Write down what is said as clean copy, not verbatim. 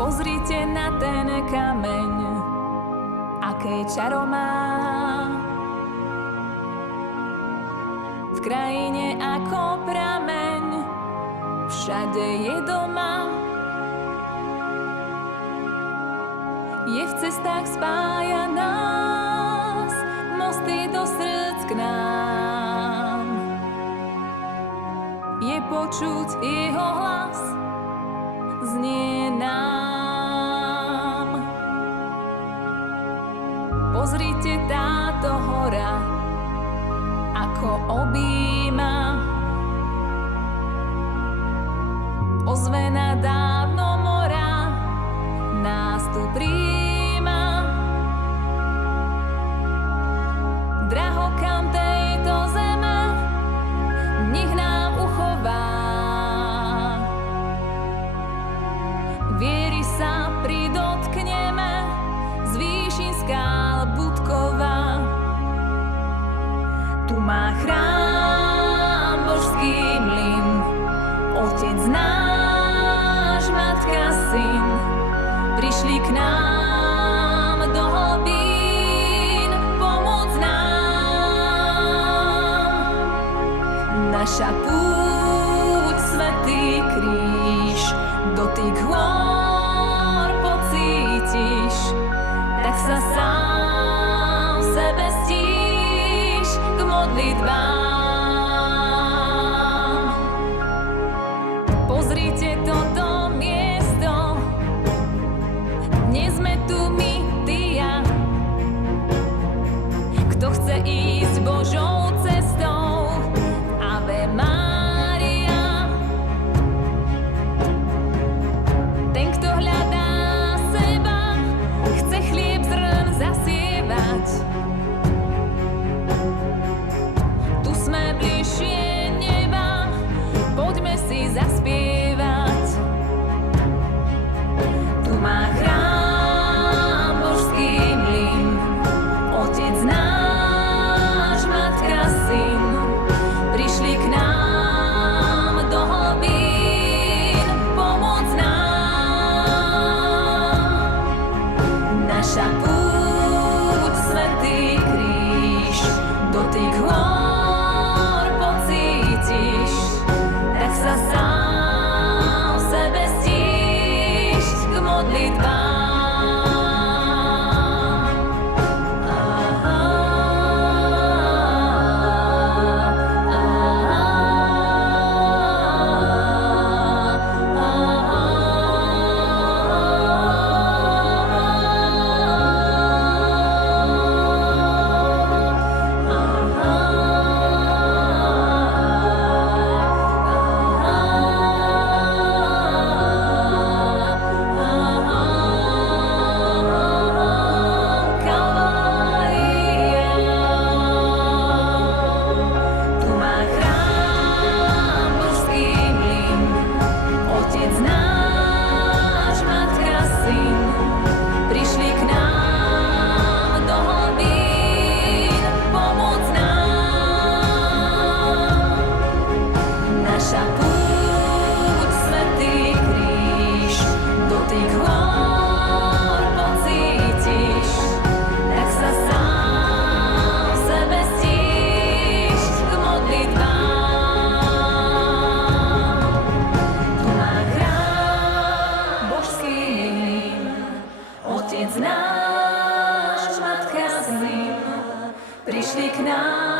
Pozrite na ten kameň, aké čaro má. V krajine ako prameň, všade je doma. Je v cestách spája nás, mosty do srdc k nám. Je počuť jeho hlas, znie nám. Pozrite táto hora, ako objíma. Ozvena dávno mora nás tu prijíma. Drahokam tejto zeme nech nám uchová. Viery sa pridotkneme z výšin skál Budkova. Tu má chrám božský mlyn, Otec náš, Matka, Syn, prišli k nám do hlbín pomôcť nám. Naša púť, svätý kríž, dotyk hôr pocítiš, tak sa sám v sebe stíš k modlitbám. Pozrite toto miesto, dnes sme tu my, ty ja. Kto chce ísť Božou cestou, Ave Mária. Ten, kto hľadá seba, chce chlieb zrn zasievať. Tu sme bližšie neba, poďme si zaspievať. Tu má chrám božský mlyn, Otec náš, Matka, Syn, prišli k nám do hlbín pomôcť nám. Naša púť, svätý kríž, dotyk hôr pocítiš, tak sa sám v sebe stíš k modlitbám. Otec náš, Matka, Syn, prišli k nám.